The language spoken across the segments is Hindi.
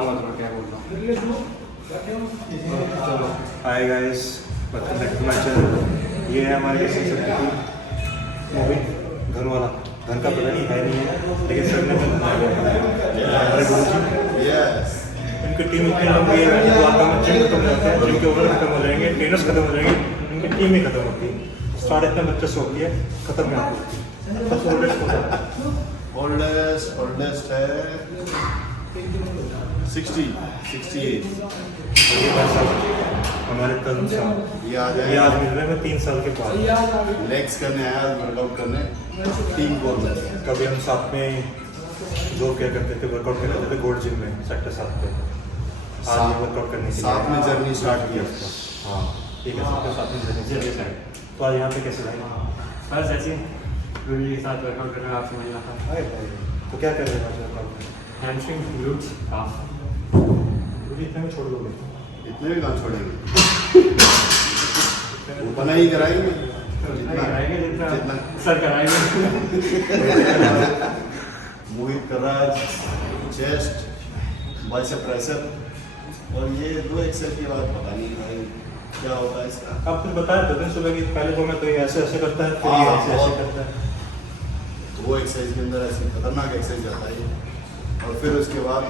क्या बोल रहा हूँ। चलो hi guys, welcome back to my channel. ये है हमारे मूवी घर वाला। घर का पता नहीं है नहीं है, लेकिन सर ने हमारे गुरु जी, इनकी टीम इतनी लंबी है, जिम खत्म हो जाते हैं, जिम के ओनर खत्म हो जाएंगे, ट्रेनर्स खत्म हो जाएंगे, इनकी टीम ही खत्म होती है। स्टार्ट इतने बच्चे से होती है, खत्म नहीं होती। सबसे ओल्डेस्ट है 68। हमारे कल ये आ जाए, ये आज मिल रहे हैं 3 साल के बाद। लेग्स करने आया, वर्कआउट करने टीम को। कभी हम साथ में जो क्या करते थे, वर्कआउट करते थे गोल्ड जिम में सेक्टर 7 पे। आज ये वर्कआउट करने के लिए साथ में जर्नी स्टार्ट किया। हाँ ठीक है, सबके साथ में जर्नी स्टार्ट। तो आज यहाँ पे कैसे भाई? बस ऐसे गुरु जी के साथ वर्कआउट करना आप समझना था। हाय भाई, तो क्या कर रहे हैं आज वर्कआउट में? हैमस्ट्रिंग, ग्लूट्स, काफ। मुझे इतने में छोड़ दोगे? इतने भी काम छोड़ेंगे, वो बना ही कराएंगे जितना सर कराएंगे। मोहित कराज, चेस्ट, बाइसेप ट्राइसेप, और ये 2 एक्सरसाइज के बाद पता नहीं भाई क्या होगा इसका। आप कुछ बताया तो दिन सुबह की पहले तो मैं तो ये ऐसे ऐसे करता है, फिर ये ऐसे ऐसे करता है। तो वो एक्सरसाइज के अंदर ऐसी खतरनाक एक्सरसाइज आता है, और फिर उसके बाद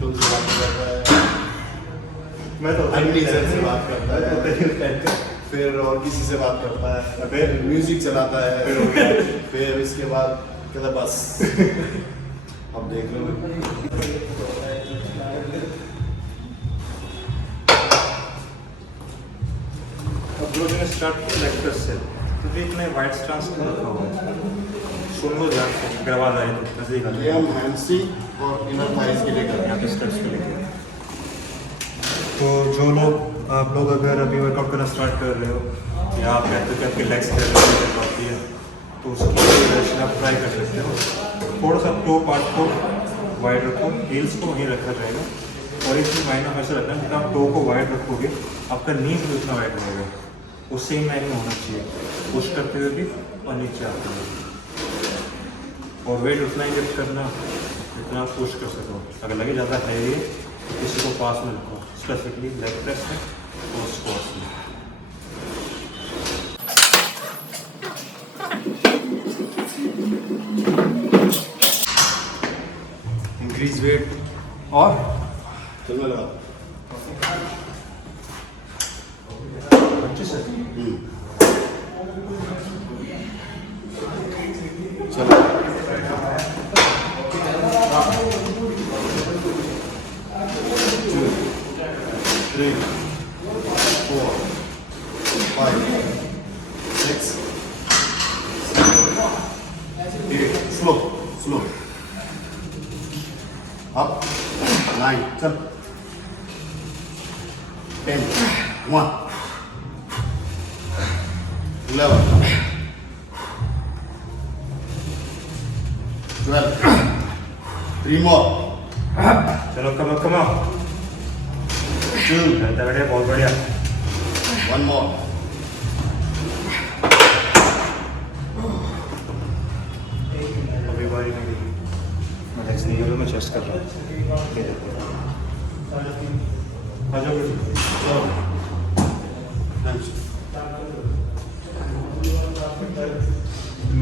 तुमसे बात करता है, मैं तो अन्नी सर से बात करता है, है। फिर और किसी से बात करता है, फिर म्यूजिक चलाता है, फिर इसके बाद कहता बस अब देख लो। अब जो ने स्टार्ट किया लेक्चर से, तो भी इतने वाइड स्टांस क्यों रखा हुआ है? सुन लो ध्यान से, अगर आवाज आए तो नजदीक आ ये जाए। हम हैमस्ट्रिंग और इनर थाइज के लिए करते यहाँ पे स्टेप्स को लेके। तो जो लोग आप लोग अगर अभी वर्कआउट करना स्टार्ट कर रहे हो, या आप कहते हो कि आपकी लेग्स कर पाती है, तो उसकी डायरेक्शन आप ट्राई कर सकते हो। थोड़ा सा टो पार्ट को वाइड रखो, हील्स को वहीं रखा जाएगा, और इसमें माइंड में हमेशा रखना है जितना आप टो को वाइड रखोगे, आपका नीज भी उतना वाइड रहेगा। उस सेम लाइन में होना चाहिए, पुश करते हुए भी और नीचे आते हुए। और वेट उतना ही लिफ्ट करना जितना आप पुश कर सको। अगर लगे ज़्यादा हैवी है तो किसी को पास में रखो, स्पेसिफिकली लेग प्रेस में और स्क्वाट्स में। इंक्रीज वेट और चलने लगा। अच्छे से चलो 2 3 4 5 6 7 8 स्लो स्लो अप 9 चल 10 1 11 12 3 more चलो कम कम 2 बढ़िया, बहुत बढ़िया। 1 more अभी बारी मेरी, मैं लेग्स नहीं कर रहा, मैं चेस्ट कर रहा हूँ। ये देखो, आ जाओ चलो थैंक्स।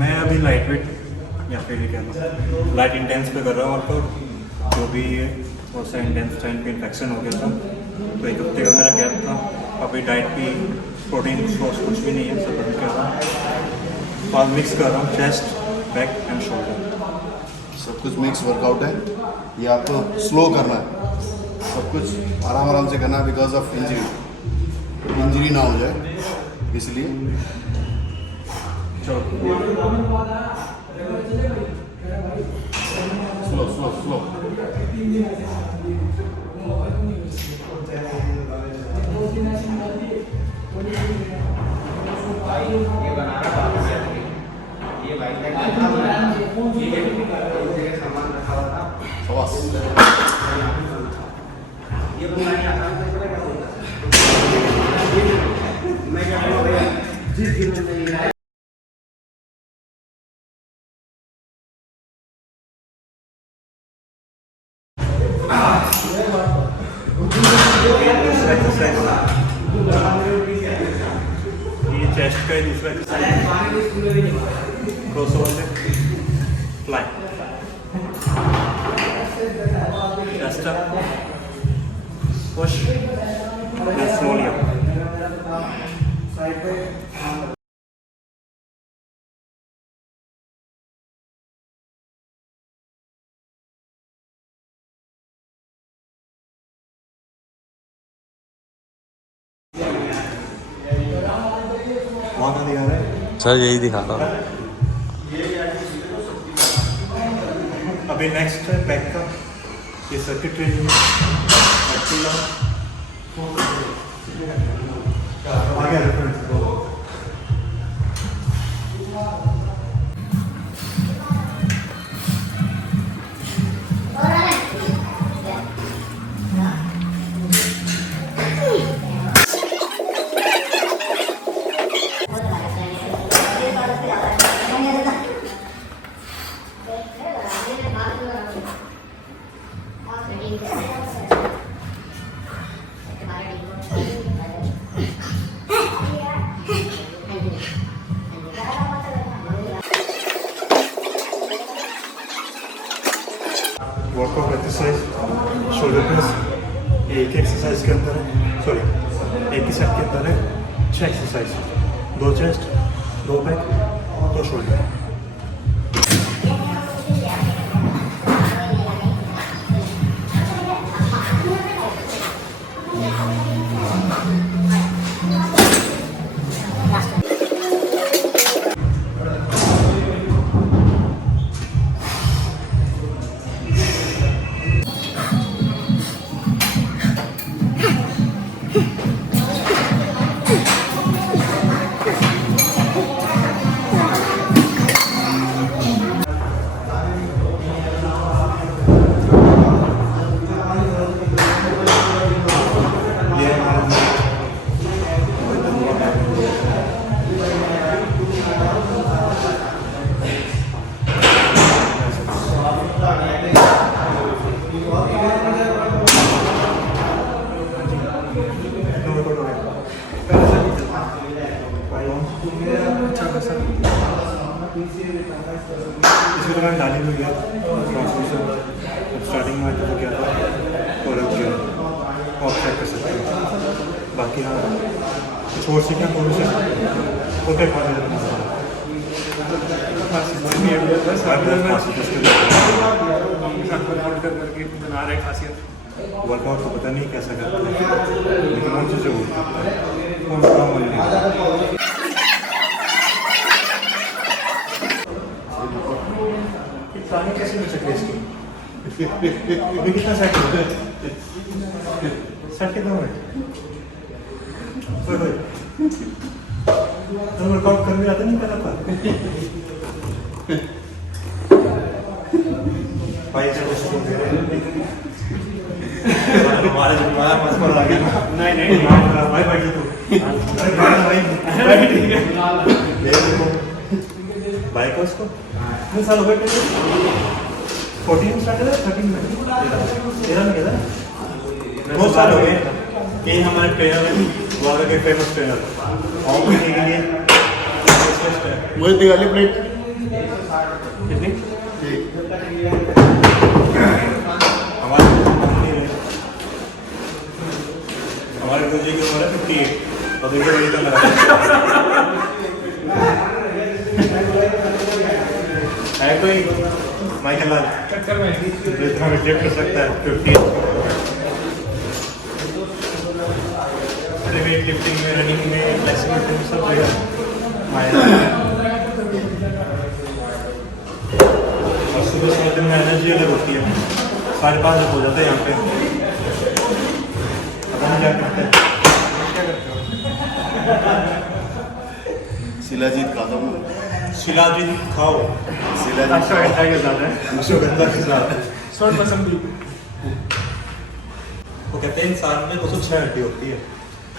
मैं अभी लाइट वेट या फिर ये कहना लाइट इंटेंस पे कर रहा हूँ वर्कआउट। जो भी है बहुत सा इंटेंस टाइम पे इन्फेक्शन हो गया था, तो 1 हफ्ते का मेरा गैप था। अभी डाइट भी प्रोटीन सोर्स कुछ भी नहीं है, सब बंद कर रहा हूँ। आज मिक्स कर रहा हूँ चेस्ट, बैक एंड शोल्डर। सब कुछ मिक्स वर्कआउट है, ये आपको स्लो करना है, सब कुछ आराम आराम से करना है, बिकॉज ऑफ इंजरी ना हो जाए इसलिए। स्लो स्लो स्लो दूसरा एक्सरसाइज, ये चेस्ट का ही दूसरा एक्सरसाइज, क्रॉसओवर से fly, chest up, push, then slowly up. वहाँ का दिखा रहा है। सर यही दिखा रहा हूँ। अभी नेक्स्ट है बैक का, ये सर्किट ट्रेनिंग आगे reference workout exercise, shoulder press, ये एक एक्सरसाइज के अंदर है, सॉरी एक ही सेट के अंदर है 6 एक्सरसाइज, 2 चेस्ट, 2 बैक, 2 शोल्डर। इसके दौरान डाली में गया ट्रांसमिशन स्टार्टिंग में तो क्या था और अब क्या ऑफ चेक कर सकते हो, बाकी हाँ कुछ और सीखना थोड़ी से होते खाने वर्कआउट तो पता नहीं कैसा करता है, लेकिन उन चीज़ों को कौन सा काम नहीं। सामने कैसे मिल सकते इसकी अभी कितना सेट होता है, सेट कितना मिनट तो वर्कआउट करने आता नहीं पहला था भाई जब उसको दे रहे हैं हमारे जो हमारा मसला आ गया नहीं भाई बैठ तू अरे भाई देखो भाई को उसको कितने साल हो गए 14 स्टार्ट करा 13 में 13 में क्या 2 साल हो गए ये हमारे ट्रेनर है वर्ल्ड के फेमस ट्रेनर और के लिए मुझे दिखाली प्लेट कितनी ठीक हमारे गुरु जी की उम्र है 58 और देखो बड़ी कम लगा है कोई माइकल लाल जितना भी लिफ्ट कर सकता है 58 वेट लिफ्टिंग में, रनिंग में, फ्लेक्सिबिलिटी में सब जगह और सुबह सुबह दिन में एनर्जी अलग होती है, 5:30 हो जाता है यहाँ पे, पता नहीं क्या करते हैं। शिलाजीत खाता हूँ शिलाजीत खाओ, शिलाजीत अश्वगंधा के साथ वो कहते हैं इंसान में 206 हड्डी होती है,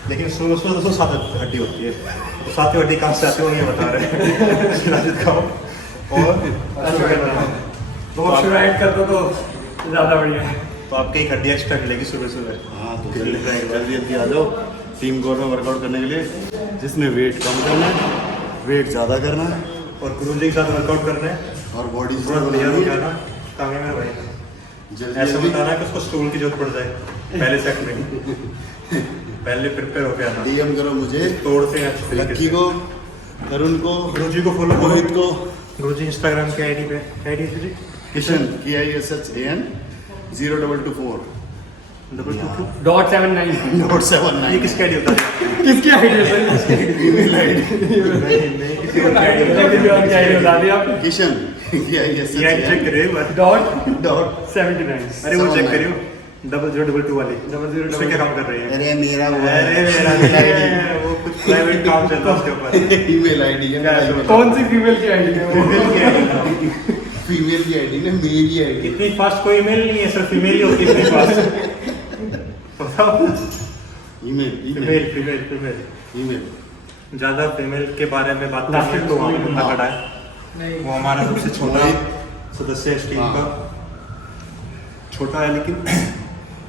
लेकिन सुबह सुबह 207 हड्डी होती है, तो 7वीं हड्डी कहाँ से आती है वो नहीं बता रहे। शिलाजीत खाओ और अश्वगंधा, तो ऐड कर दो तो ज़्यादा बढ़िया है। तो आपके एक हड्डी एक्स्ट्रा मिलेगी सुबह सुबह। हाँ तो जल्दी जल्दी आ जाओ टीम कोर में वर्कआउट करने के लिए। जिसने वेट कम करना है, वेट ज़्यादा करना है और गुरुजी के साथ वर्कआउट करना है और बॉडी थोड़ा बढ़िया हो गया ना ताकि मेरा भाई जल्दी ऐसा जल्दी बताना कि उसको स्टूल की जरूरत पड़ जाए पहले सेट में। पहले प्रिपेयर हो गया ना, डीएम करो मुझे, तोड़ते हैं अच्छे तरीके लक्की से। को, तरुण को, गुरुजी को फॉलो करो, रोहित को, गुरुजी इंस्टाग्राम के आईडी पे आईडी है जी किशन KISHAN 0224 .79 नोट 79 ये किसका आईडी होता है? किसकी आईडी है सर? ईमेल आईडी नहीं नहीं किसी और का आईडी बता दिया आपने। किशन ये आईडी चेक KISHAN करिए बस। डॉट 79 अरे वो चेक 79 करियो 0022 वाली 0022 उसमें क्या काम कर रही है? अरे मेरा वो अरे मेरा email भी ID वो कुछ प्राइवेट काम चल रहा है उसके ऊपर। ईमेल आईडी है क्या मेरा है? email। कौन सी फीमेल की आईडी है वो? फीमेल की आईडी फीमेल की आईडी ने मेरी आईडी इतनी फास्ट कोई ईमेल नहीं है, सिर्फ फीमेल ही होती है इतनी फास्ट। बताओ email female female female email ज्यादा फीमेल के बारे में बात करनी है तो वहाँ पे बंदा खड़ा है। वो हमारा सबसे छोटा सदस्य है इस टीम का, छोटा है लेकिन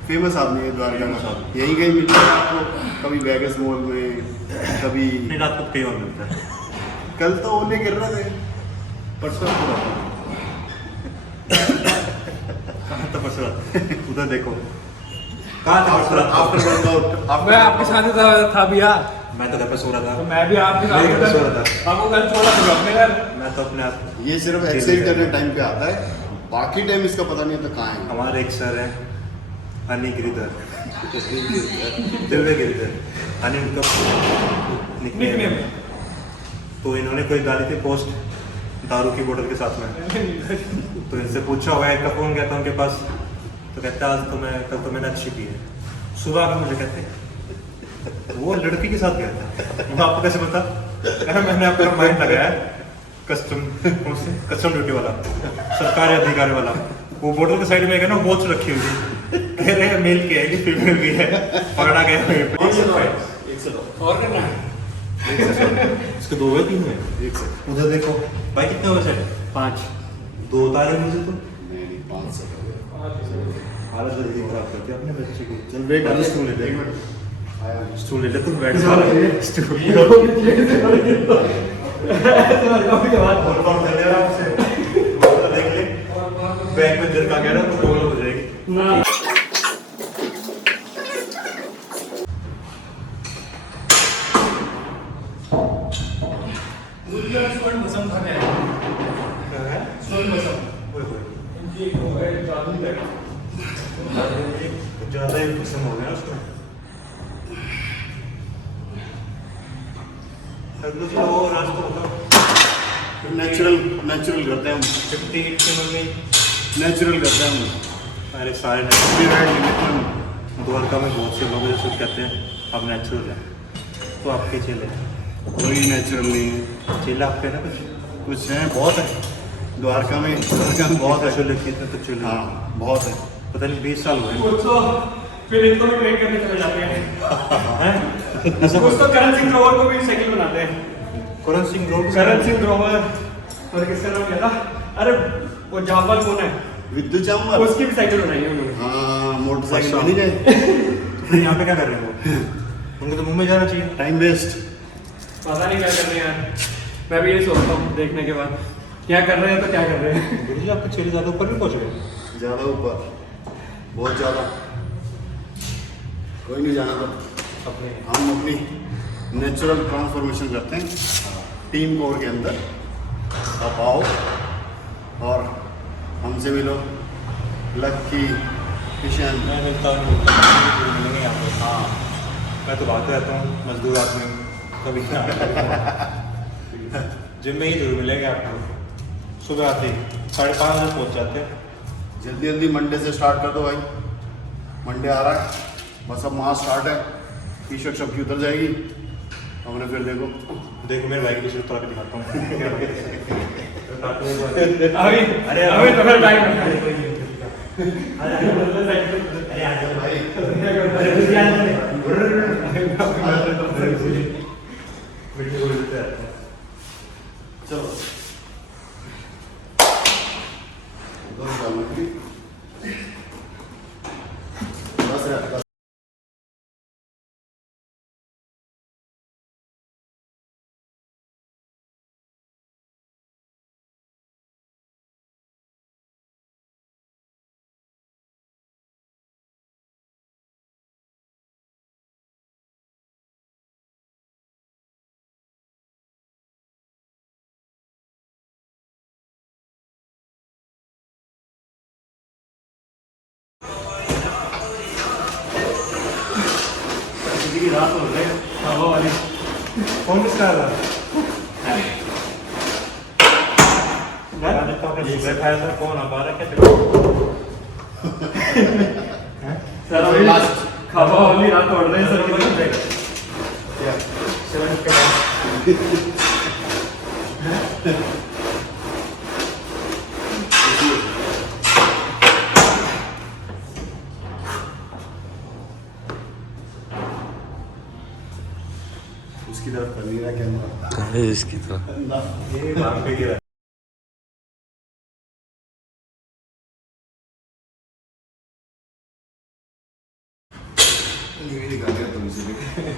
फेमस आदमी है द्वारका में। यही कहीं मिलता है आपको, कभी वेगस मॉल में, कभी नहीं रात को कहीं और मिलता है। कल तो ओले गिर रहे थे, परसों कहाँ था परसों रात? उधर देखो कहाँ था परसों रात? आफ्टर वर्कआउट मैं आपके साथ था भैया, मैं तो घर पे सो रहा तो था। मैं भी आपके मैं भी घर पे सो साथ रहा था। आपको कल छोड़ा था अपने घर। मैं तो अपने आप ये सिर्फ एक्सरसाइज करने टाइम पे आता है, बाकी टाइम इसका पता नहीं होता कहाँ है। हमारे एक सर है अनिल गिरिधर, दिव्य गिरिधर, अनिल का निकनेम Nickname। है। तो इन्होंने कोई डाली थी पोस्ट दारू की बोतल के साथ में, तो इनसे पूछा हुआ इनका फोन गया था उनके पास, तो कहते आज तो मैं कल तो मैंने अच्छी पी है। सुबह आकर मुझे कहते वो लड़की के साथ गया था। मैं आपको कैसे पता? कहा मैंने अपना माइंड लगाया कस्टम ड्यूटी वाला, सरकारी अधिकारी वाला। वो बोतल के साइड में है ना वॉच रखी हुई है, कह रहे हैं मेल की है कि फीमेल की है, पकड़ा गया। और करना है इसके 2 हुए 3 हुए। एक सेकंड उधर देखो भाई कितने हुए सेट? 5 2 उतारे मुझे तो मेरी 5 सेकंड हालत जल्दी खराब करती है अपने बच्चे की। चल वेट अरे स्टूल ले ले, एक मिनट आया हूँ। स्टूल ले ले तू बैठ जा। स्टूल वर्कआउट के बाद वर्कआउट कर ले आराम से, देख ले बैक में जर का गया ना तो गोल हो जाएगी। ना ज्यादा ही पसंद हो गया उसको। और आज तो बताओ नेचुरल नेचुरल करते हैं हम, 58 की मम्मी नेचुरल करते हैं हम। अरे सारे free natural ride limit Dwarka में बहुत से लोग जैसे कहते हैं अब नेचुरल है, तो आपके चेले कोई नेचुरल नहीं है, चेला आपके ना कुछ है बहुत है द्वारका में बहुत है। चले कितने तो चले हाँ बहुत है। पता नहीं 20 साल हुए कुछ तो फिर इनको भी ट्रेन करने चले जाते हैं। हैं। ऐसा कुछ तो करण सिंह ग्रोवर को भी साइकिल बनाते हैं। करण सिंह ग्रोवर करण सिंह ग्रोवर और किसका नाम क्या था? अरे वो जामवाल कौन है? विद्युत चावल उसकी भी साइकिल बनाई है उन्होंने। हाँ मोटरसाइकिल अच्छा। बनी जाए। फिर यहाँ पे क्या कर रहे हैं वो? उनको तो मुंबई जाना चाहिए। Time waste. पता नहीं क्या कर रहे हैं यार, मैं भी यही सोचता हूँ देखने के बाद क्या कर रहे हैं तो क्या कर रहे हैं। गुरुजी आपके चेले ज़्यादा ऊपर भी पहुँच गए। ज़्यादा ऊपर, बहुत ज़्यादा। कोई नहीं जाना तो अपने हम अपनी नेचुरल ट्रांसफॉर्मेशन करते हैं टीम कोर के अंदर। आप आओ और हमसे मिलो, लक्की, किशन। मैं मिलता हूँ मिलेंगे यहाँ पे। हाँ मैं तो भागते रहता हूँ, मजदूर आदमी हूँ, कभी जिम में ही जरूर मिलेंगे आपको। सुबह आते ही 5:30 बजे पहुँच जाते हैं। जल्दी जल्दी मंडे से स्टार्ट कर दो भाई, मंडे आ रहा है, बस अब वहाँ स्टार्ट है। टी शर्ट सबकी उतर जाएगी, हमने फिर देखो मेरे भाई की शर्ट तोड़ के दिखाता हूँ। अभी अरे अभी तो फिर टाइम है। चलो किसी की रात हो रही है हवा वाली कौन किसका था? मैं मैं देखता हूँ कि सुबह खाया था, कौन आ पा रहा है क्या? सर अभी Last. हवा वाली रात उड़ रही है सर किसी की। सेवन के बाद उसकी तरफ कर लिया कैमरा इसकी तो ये वहाँ पे गिरा। ये भी दिखा दिया तुम इसीलिए